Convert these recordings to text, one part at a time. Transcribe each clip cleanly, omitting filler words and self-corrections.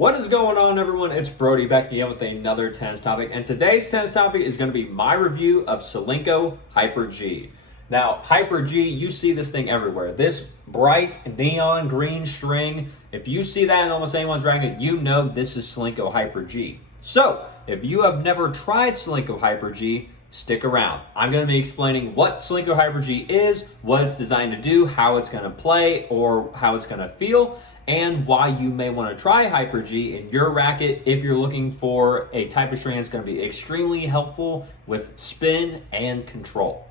What is going on, everyone? It's Brody back again with another tennis topic, and today's tennis topic is going to be my review of Solinco Hyper-G. Now, Hyper-G, you see this thing everywhere. This bright neon green string, if you see that in almost anyone's racket, you know this is Solinco Hyper-G. So, if you have never tried Solinco Hyper-G, stick around. I'm going to be explaining what Solinco Hyper-G is, what it's designed to do, how it's going to play, or how it's going to feel, and why you may want to try Hyper-G in your racket if you're looking for a type of string that's going to be extremely helpful with spin and control.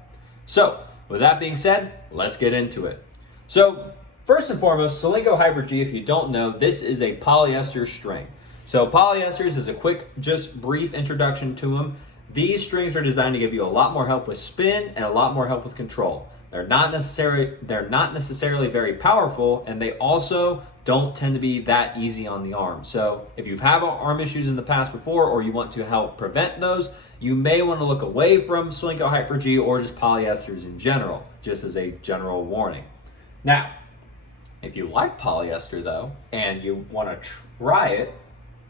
So, with that being said, let's get into it. So, first and foremost, Solinco Hyper-G, if you don't know, this is a polyester string. So, polyesters is a quick, just brief introduction to them. These strings are designed to give you a lot more help with spin and a lot more help with control. They're not necessarily very powerful, and they also don't tend to be that easy on the arm. So if you've had arm issues in the past before, or you want to help prevent those, you may want to look away from Solinco Hyper-G or just polyesters in general, just as a general warning. Now, if you like polyester though, and you want to try it,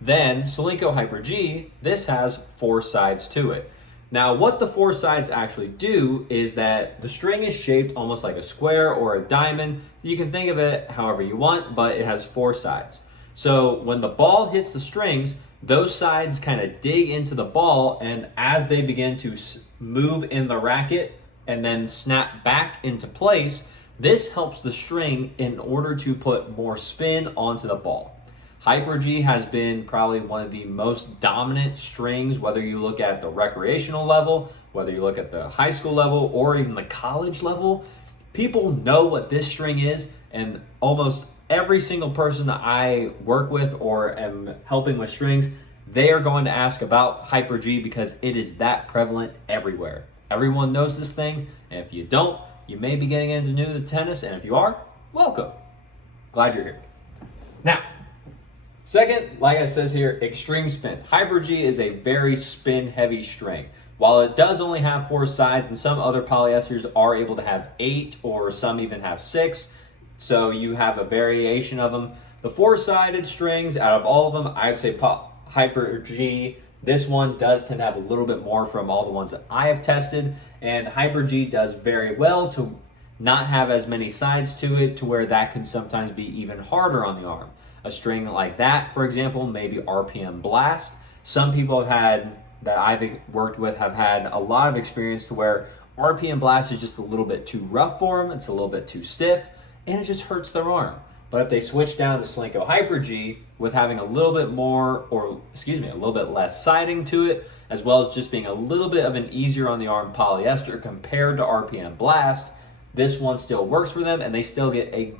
then Solinco Hyper-G, this has 4 sides to it. Now, what the 4 sides actually do is that the string is shaped almost like a square or a diamond. You can think of it however you want, but it has 4 sides. So when the ball hits the strings, those sides kind of dig into the ball, and as they begin to move in the racket and then snap back into place, this helps the string in order to put more spin onto the ball. Hyper-G has been probably one of the most dominant strings, whether you look at the recreational level, whether you look at the high school level, or even the college level. People know what this string is, and almost every single person I work with or am helping with strings, they are going to ask about Hyper-G because it is that prevalent everywhere. Everyone knows this thing, and if you don't, you may be getting into new to tennis, and if you are, welcome. Glad you're here. Now, second, like I says here, extreme spin. Hyper-G is a very spin-heavy string. While it does only have 4 sides, and some other polyesters are able to have 8, or some even have 6, so you have a variation of them. The 4-sided strings, out of all of them, I'd say Hyper-G, this one does tend to have a little bit more from all the ones that I have tested, and Hyper-G does very well to not have as many sides to it, to where that can sometimes be even harder on the arm. A string like that, for example, maybe RPM Blast. Some people that I've worked with have had a lot of experience to where RPM Blast is just a little bit too rough for them, it's a little bit too stiff, and it just hurts their arm. But if they switch down to Solinco Hyper-G with having a little bit less siding to it, as well as just being a little bit of an easier on the arm polyester compared to RPM Blast, this one still works for them, and they still get a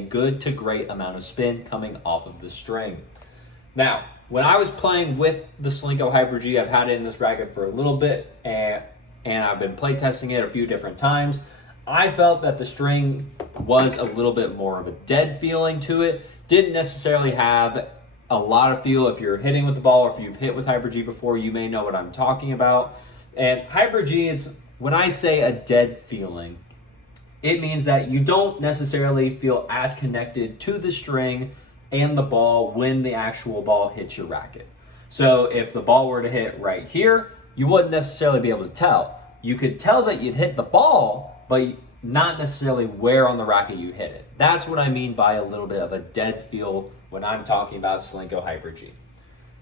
good to great amount of spin coming off of the string. Now, when I was playing with the Solinco Hyper-G, I've had it in this racket for a little bit, and I've been play testing it a few different times. I felt that the string was a little bit more of a dead feeling to it. Didn't necessarily have a lot of feel. If you're hitting with the ball, or if you've hit with Hyper-G before, you may know what I'm talking about. And Hyper-G, when I say a dead feeling, it means that you don't necessarily feel as connected to the string and the ball when the actual ball hits your racket. So if the ball were to hit right here, you wouldn't necessarily be able to tell. You could tell that you'd hit the ball, but not necessarily where on the racket you hit it. That's what I mean by a little bit of a dead feel when I'm talking about Solinco Hyper-G.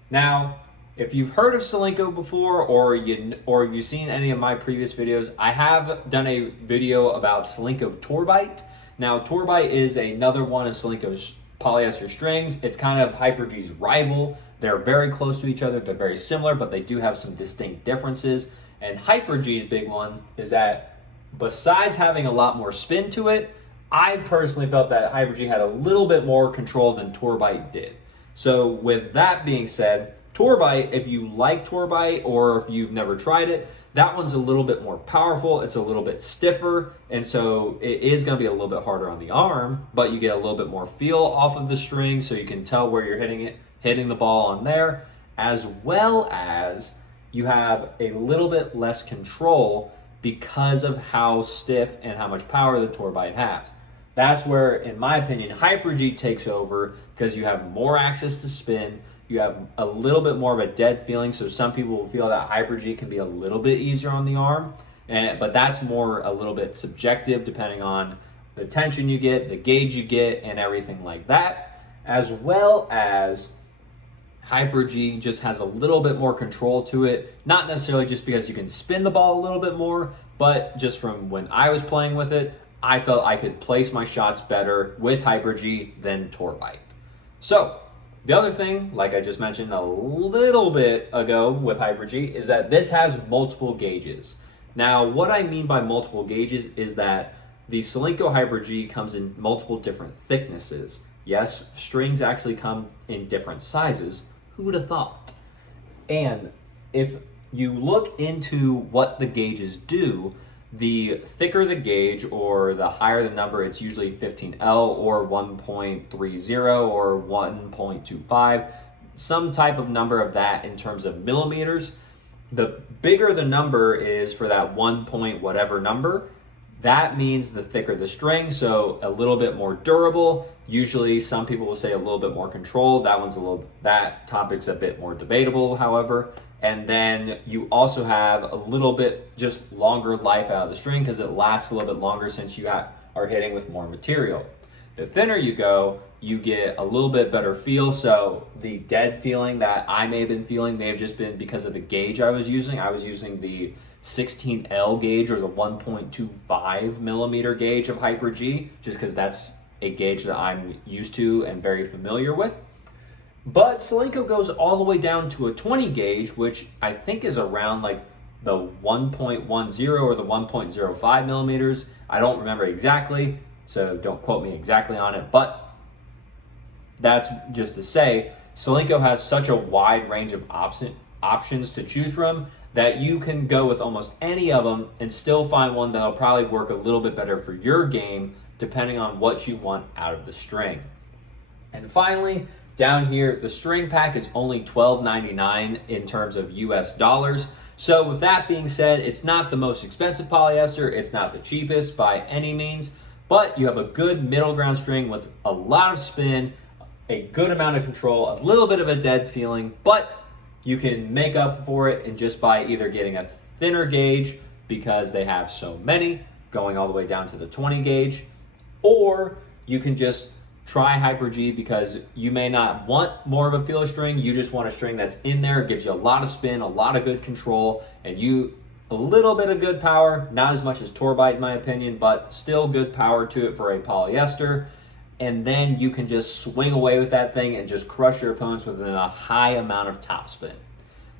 Now, if you've heard of Solinco before, or you've seen any of my previous videos, I have done a video about Solinco Torite. Now, Torite is another one of Solinco's polyester strings. It's kind of Hyper-G's rival. They're very close to each other. They're very similar, but they do have some distinct differences. And Hyper-G's big one is that besides having a lot more spin to it, I personally felt that Hyper-G had a little bit more control than Torite did. So with that being said, Torite, if you like Torite or if you've never tried it, that one's a little bit more powerful. It's a little bit stiffer, and so it is going to be a little bit harder on the arm, but you get a little bit more feel off of the string, so you can tell where you're hitting the ball on there, as well as you have a little bit less control because of how stiff and how much power the Torite has. That's where, in my opinion, HyperG takes over because you have more access to spin. You have a little bit more of a dead feeling. So some people will feel that HyperG can be a little bit easier on the arm, but that's more a little bit subjective depending on the tension you get, the gauge you get, and everything like that. As well as HyperG just has a little bit more control to it. Not necessarily just because you can spin the ball a little bit more, but just from when I was playing with it, I felt I could place my shots better with HyperG than Torite. So the other thing, like I just mentioned a little bit ago with HyperG, is that this has multiple gauges. Now, what I mean by multiple gauges is that the Solinco Hyper-G comes in multiple different thicknesses. Yes, strings actually come in different sizes. Who would have thought? And if you look into what the gauges do, the thicker the gauge or the higher the number, it's usually 15L or 1.30 or 1.25, some type of number of that in terms of millimeters. The bigger the number is for that 1 point whatever number, that means the thicker the string, so a little bit more durable. Usually some people will say a little bit more control. That topic's a bit more debatable, however. And then you also have a little bit just longer life out of the string because it lasts a little bit longer since you are hitting with more material. The thinner you go, you get a little bit better feel. So the dead feeling that I may have been feeling may have just been because of the gauge I was using. I was using the 16L gauge or the 1.25 millimeter gauge of HyperG, just because that's a gauge that I'm used to and very familiar with. But Solinco goes all the way down to a 20 gauge, which I think is around like the 1.10 or the 1.05 millimeters. I don't remember exactly, so don't quote me exactly on it, but that's just to say, Solinco has such a wide range of options to choose from that you can go with almost any of them and still find one that'll probably work a little bit better for your game, depending on what you want out of the string. And finally, down here, the string pack is only $12.99 in terms of US dollars. So with that being said, it's not the most expensive polyester, it's not the cheapest by any means, but you have a good middle ground string with a lot of spin, a good amount of control, a little bit of a dead feeling, but you can make up for it and just by either getting a thinner gauge because they have so many, going all the way down to the 20 gauge, or you can just try HyperG because you may not want more of a feeler string, you just want a string that's in there, gives you a lot of spin, a lot of good control, and a little bit of good power, not as much as Torite in my opinion, but still good power to it for a polyester. And then you can just swing away with that thing and just crush your opponents within a high amount of topspin.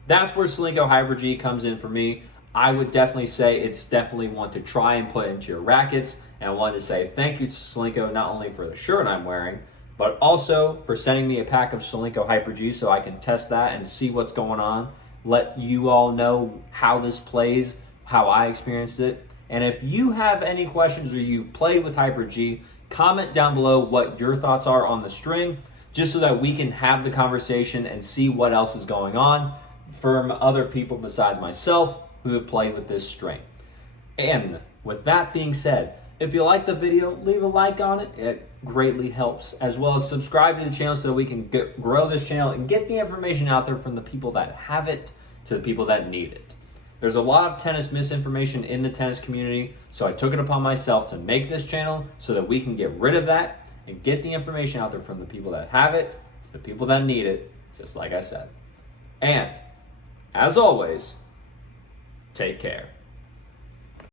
That's where Solinco Hyper-G comes in for me. I would definitely say it's definitely one to try and put into your rackets. And I wanted to say thank you to Solinco not only for the shirt I'm wearing, but also for sending me a pack of Solinco Hyper-G so I can test that and see what's going on. Let you all know how this plays, how I experienced it. And if you have any questions or you've played with Hyper-G, comment down below what your thoughts are on the string, just so that we can have the conversation and see what else is going on from other people besides myself who have played with this string. And with that being said, if you like the video, leave a like on it. It greatly helps, as well as subscribe to the channel so that we can grow this channel and get the information out there from the people that have it to the people that need it. There's a lot of tennis misinformation in the tennis community, so I took it upon myself to make this channel so that we can get rid of that and get the information out there from the people that have it to the people that need it, just like I said. And, as always, take care.